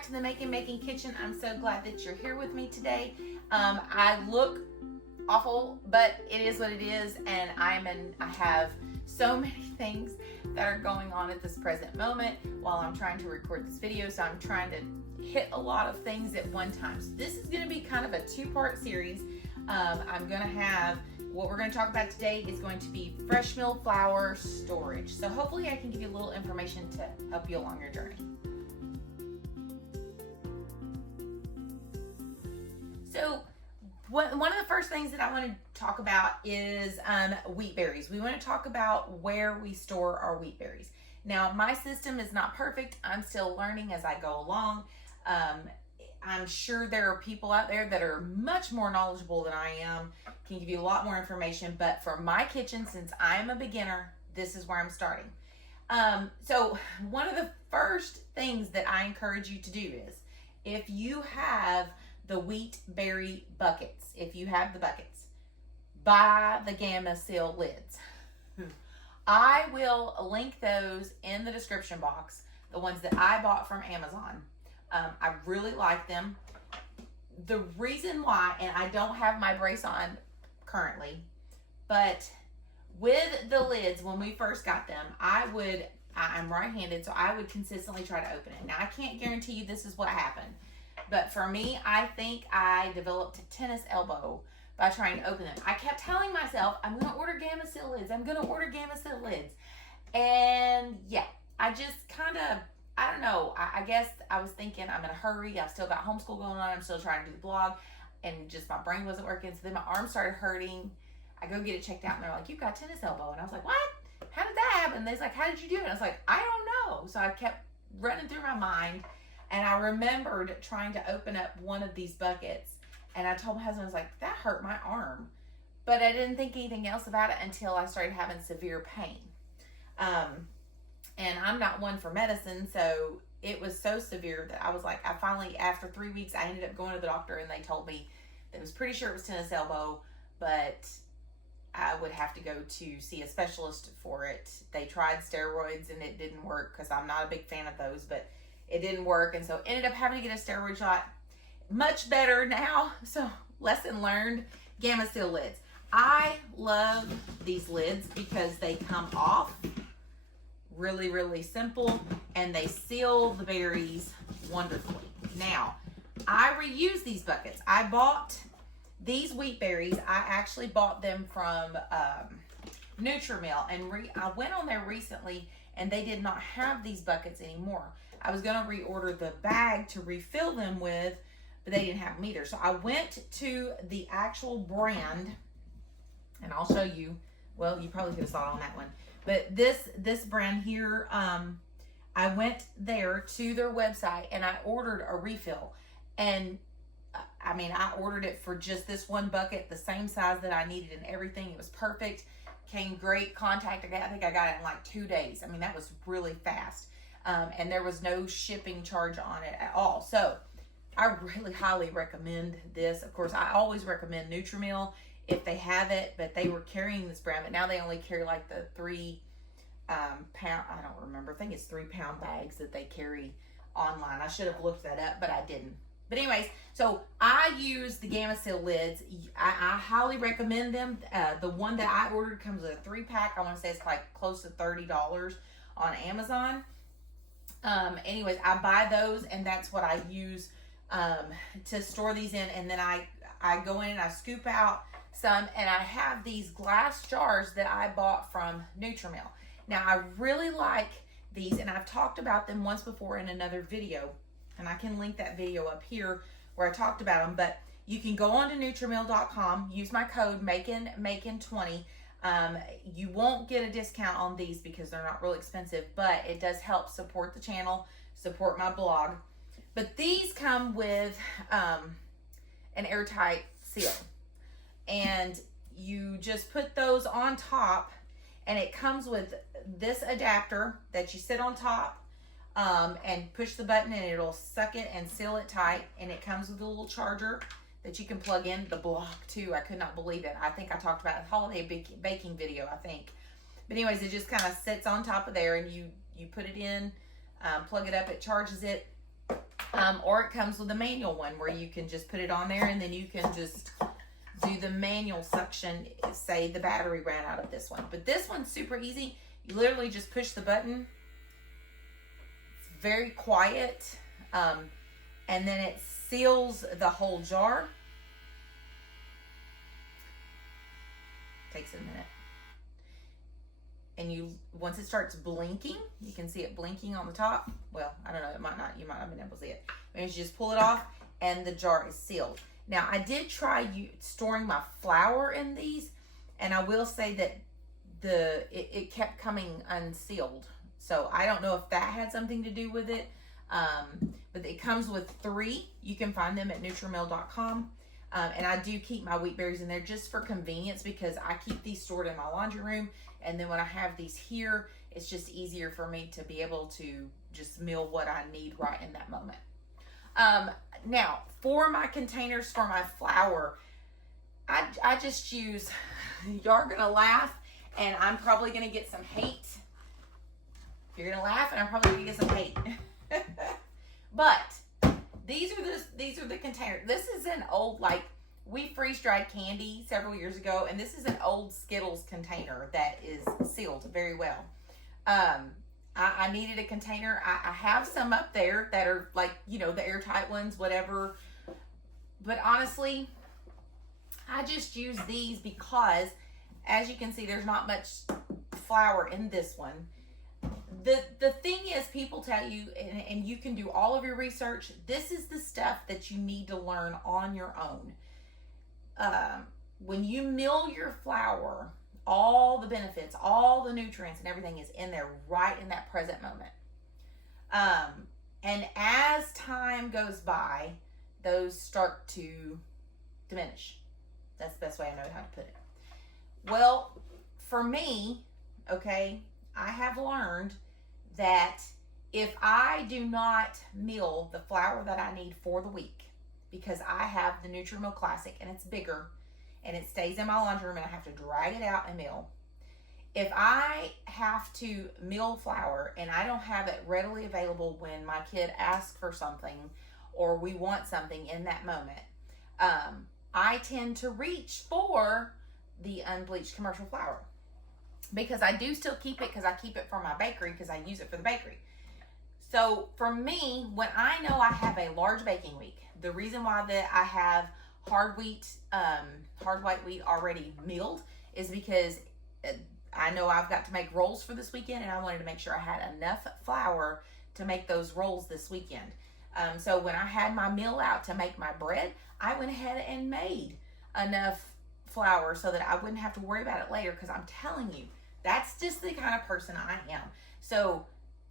back to the Making Kitchen. I'm so glad that you're here with me today. I look awful, but it is what it is, and I have so many things that are going on at this present moment while I'm trying to record this video, so I'm trying to hit a lot of things at one time. So this is going to be kind of a two-part series. I'm going to have, what we're going to talk about today is going to be fresh milled flour storage. So hopefully I can give you a little information to help you along your journey. So one of the first things that I want to talk about is wheat berries. We want to talk about where we store our wheat berries. Now, my system is not perfect. I'm still learning as I go along. I'm sure there are people out there that are much more knowledgeable than I am, can give you a lot more information, but for my kitchen, since I'm a beginner, this is where I'm starting. So one of the first things that I encourage you to do is, if you have the wheat berry buckets, if you have the buckets, buy the Gamma Seal lids. I will link those in the description box, the ones that I bought from Amazon. I really like them. The reason why, and I don't have my brace on currently, but with the lids, when we first got them, I'm right-handed, so I would consistently try to open it. Now, I can't guarantee you this is what happened, but for me, I think I developed a tennis elbow by trying to open them. I kept telling myself, I'm going to order Gamma Seal lids. I'm going to order Gamma Seal lids. And yeah, I just kind of, I don't know. I guess I was thinking I'm in a hurry. I've still got homeschool going on. I'm still trying to do the blog, and just my brain wasn't working. So then my arm started hurting. I go get it checked out, and they're like, "You've got tennis elbow." And I was like, "What? How did that happen?" And they're like, "How did you do it?" And I was like, "I don't know." So I kept running through my mind, and I remembered trying to open up one of these buckets, and I told my husband, I was like, "That hurt my arm," but I didn't think anything else about it until I started having severe pain. And I'm not one for medicine, so it was so severe that I was like, I finally, after 3 weeks, I ended up going to the doctor, and they told me they was pretty sure it was tennis elbow, but I would have to go to see a specialist for it. They tried steroids, and it didn't work, because I'm not a big fan of those, but it didn't work, and so ended up having to get a steroid shot. Much better now, so lesson learned, Gamma Seal lids. I love these lids because they come off really, really simple, and they seal the berries wonderfully. Now, I reuse these buckets. I bought these wheat berries. I actually bought them from NutriMill, and I went on there recently, and they did not have these buckets anymore. I was going to reorder the bag to refill them with, but they didn't have them either. So I went to the actual brand, and I'll show you. Well, you probably could have saw it on that one. But this brand here, I went there to their website, and I ordered a refill. And I mean, I ordered it for just this one bucket, the same size that I needed and everything. It was perfect. Came great contact. I think I got it in like 2 days. I mean, that was really fast. And there was no shipping charge on it at all. So I really highly recommend this. Of course, I always recommend NutriMill if they have it, but they were carrying this brand, but now they only carry like the 3 pound, I don't remember, I think it's 3 pound bags that they carry online. I should have looked that up, but I didn't. But anyways, so I use the Gamma Seal lids. I highly recommend them. The one that I ordered comes with a 3-pack. I want to say it's like close to $30 on Amazon. Anyways, I buy those, and that's what I use to store these in, and then I go in and I scoop out some, and I have these glass jars that I bought from NutriMill. Now, I really like these, and I've talked about them once before in another video, and I can link that video up here where I talked about them, but you can go on to NutriMill.com, use my code MAKIN20. You won't get a discount on these because they're not really expensive, but it does help support the channel, support my blog. But these come with an airtight seal, and you just put those on top, and it comes with this adapter that you sit on top and push the button, and it'll suck it and seal it tight. And it comes with a little charger that you can plug in. The block too, I could not believe it. I think I talked about the holiday baking video, I think. But anyways, it just kind of sits on top of there, and you put it in, plug it up, it charges it. Or it comes with a manual one where you can just put it on there and then you can just do the manual suction. Say the battery ran out of this one. But this one's super easy. You literally just push the button. It's very quiet. And then it seals the whole jar. Takes a minute. And once it starts blinking, you can see it blinking on the top. Well, I don't know, it might not, you might not have been able to see it. Maybe you just pull it off and the jar is sealed. Now, I did try storing my flour in these, and I will say that it kept coming unsealed. So I don't know if that had something to do with it. But it comes with 3. You can find them at NutriMill.com. And I do keep my wheat berries in there just for convenience because I keep these stored in my laundry room. And then when I have these here, it's just easier for me to be able to just mill what I need right in that moment. Now, for my containers for my flour, I just use, y'all are going to laugh, and I'm probably going to get some hate. You're going to laugh, and I'm probably going to get some hate. But these are the containers. This is an old, like, we freeze-dried candy several years ago, and this is an old Skittles container that is sealed very well. I needed a container. I have some up there that are like, the airtight ones, whatever. But honestly, I just use these because, as you can see, there's not much flour in this one. The thing is, people tell you, and you can do all of your research, this is the stuff that you need to learn on your own. When you mill your flour, all the benefits, all the nutrients and everything is in there right in that present moment. And as time goes by, those start to diminish. That's the best way I know how to put it. Well, for me, okay, I have learned that if I do not mill the flour that I need for the week, because I have the NutriMill Classic and it's bigger and it stays in my laundry room and I have to drag it out and mill. If I have to mill flour and I don't have it readily available when my kid asks for something or we want something in that moment, I tend to reach for the unbleached commercial flour. Because I do still keep it, because I keep it for my bakery, because I use it for the bakery. So for me, when I know I have a large baking week, the reason why that I have hard white wheat already milled is because I know I've got to make rolls for this weekend, and I wanted to make sure I had enough flour to make those rolls this weekend. So when I had my mill out to make my bread, I went ahead and made enough flour so that I wouldn't have to worry about it later, because I'm telling you, that's just the kind of person I am. So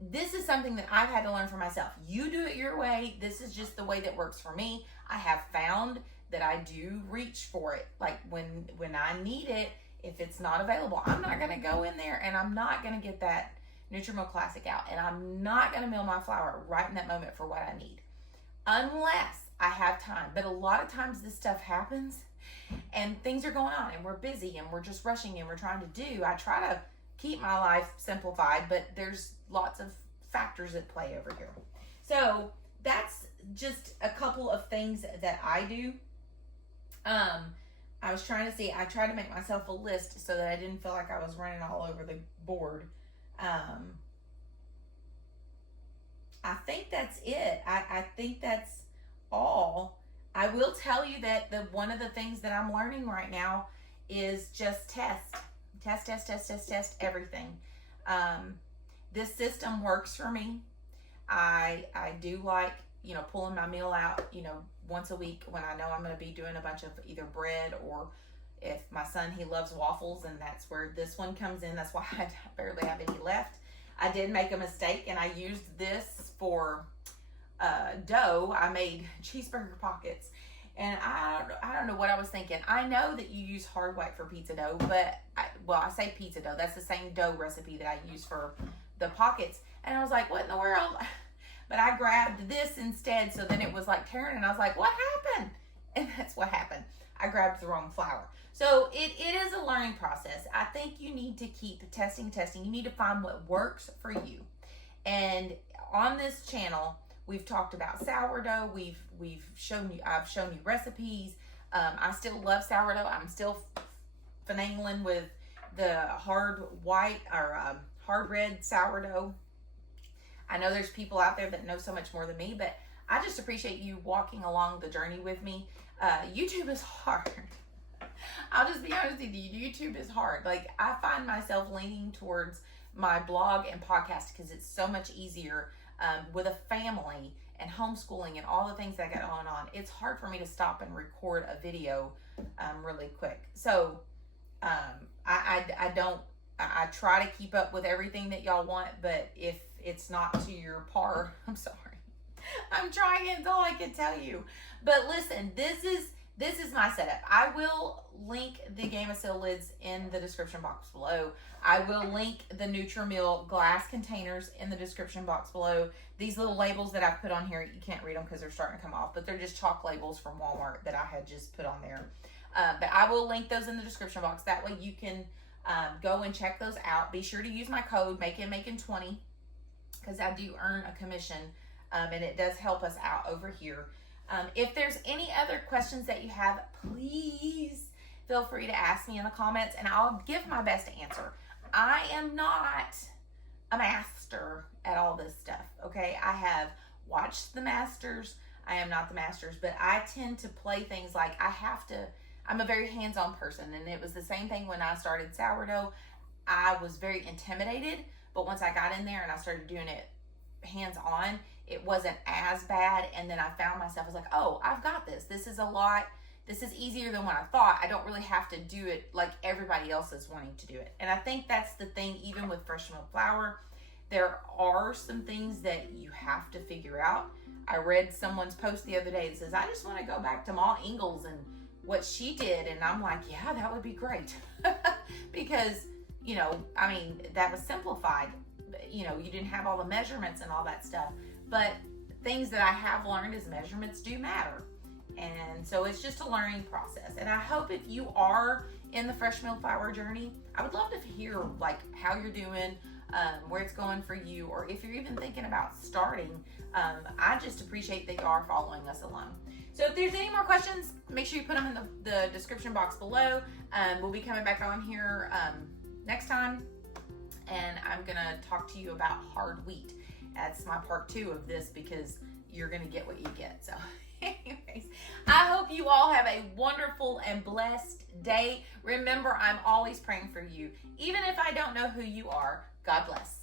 this is something that I've had to learn for myself. You do it your way. This is just the way that works for me. I have found that I do reach for it. Like when I need it, if it's not available, I'm not going to go in there and I'm not going to get that NutriMill Classic out. And I'm not going to mill my flour right in that moment for what I need. Unless I have time. But a lot of times this stuff happens and things are going on and we're busy and we're just rushing and we're trying to do. I try to keep my life simplified, but there's lots of factors at play over here. So that's just a couple of things that I do. I was trying to see, I tried to make myself a list so that I didn't feel like I was running all over the board. I think that's it. I think that's all. I will tell you that one of the things that I'm learning right now is just test everything. This system works for me. I do like, pulling my meal out, once a week when I know I'm going to be doing a bunch of either bread, or if my son, he loves waffles, and that's where this one comes in. That's why I barely have any left. I did make a mistake and I used this for dough. I made cheeseburger pockets, and I don't know what I was thinking. I know that you use hard white for pizza dough, but I say pizza dough. That's the same dough recipe that I use for the pockets. And I was like, what in the world? But I grabbed this instead, so then it was like tearing, and I was like, what happened? And that's what happened. I grabbed the wrong flour. So it is a learning process. I think you need to keep testing. You need to find what works for you. And on this channel, We've talked about sourdough. I've shown you recipes. I still love sourdough. I'm still finagling with the hard white or hard red sourdough. I know there's people out there that know so much more than me, but I just appreciate you walking along the journey with me. YouTube is hard. I'll just be honest with you. YouTube is hard. Like, I find myself leaning towards my blog and podcast because it's so much easier with a family and homeschooling and all the things that got going on. It's hard for me to stop and record a video really quick. So I try to keep up with everything that y'all want, but if it's not to your par, I'm sorry. I'm trying, it's all I can tell you. But listen, this is my setup. I will link the Game of Seal lids in the description box below. I will link the NutriMill glass containers in the description box below. These little labels that I've put on here, you can't read them because they're starting to come off, but they're just chalk labels from Walmart that I had just put on there. But I will link those in the description box. That way you can go and check those out. Be sure to use my code MakeItMakin20 because I do earn a commission, and it does help us out over here. If there's any other questions that you have, please feel free to ask me in the comments, and I'll give my best to answer. I am not a master at all this stuff, okay? I have watched the masters. I am not the masters, but I tend to play things like I'm a very hands-on person, and it was the same thing when I started sourdough. I was very intimidated, but once I got in there and I started doing it hands-on, it wasn't as bad, and then I found myself, I was like, oh, I've got this. This is easier than what I thought. I don't really have to do it like everybody else is wanting to do it. And I think that's the thing, even with fresh milk flour, there are some things that you have to figure out. I read someone's post the other day that says, I just want to go back to Ma Ingalls and what she did. And I'm like, yeah, that would be great. Because, that was simplified. You didn't have all the measurements and all that stuff. But things that I have learned is measurements do matter. And so it's just a learning process. And I hope if you are in the fresh milk flour journey, I would love to hear like how you're doing, where it's going for you, or if you're even thinking about starting. I just appreciate that you are following us along. So if there's any more questions, make sure you put them in the description box below. We'll be coming back on here next time, and I'm gonna talk to you about hard wheat. That's my part 2 of this because you're gonna get what you get. So anyways, I hope you all have a wonderful and blessed day. Remember, I'm always praying for you. Even if I don't know who you are, God bless.